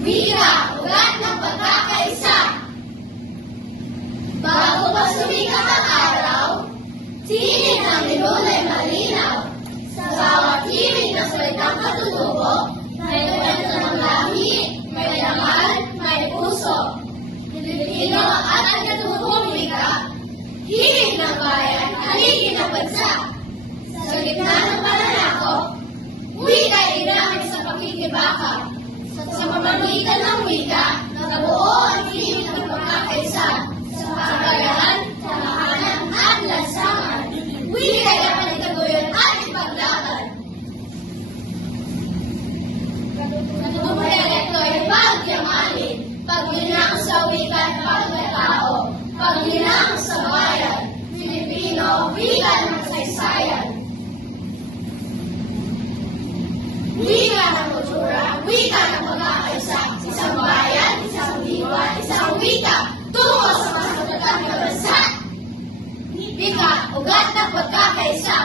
Wika, ugat ng pagkakaisa. Bago pa sumikat ang araw, tinig ng libon ay malinaw. Sa bawat himig ng salitang katutubo, may kwento ng lahi, may dangal, may puso. Pilipino at ang katutubong wika, himig ng bayan, haligi ng bansa. Sa gitna ng pananakop, wika ay ginamit sa pakikibaka. Sa pamamagitan ng wika, nabuo ang himig ng pagkakaisa. Sa kagayahan, kamahalan at lansangan, wika ay dapat itaguyod at ipaglaban. Katutubong ay pagyamanin, paglinang sa wika at pagkatao, paglinang sa bayan, Pilipino, wika ng kasaysayan. Wika ng kultura, wika ng pagkakaisa, isang bayan, isang diwa, isang wika, tungo sa masagatang na bansa. Wika, ugat ng pagkakaisa.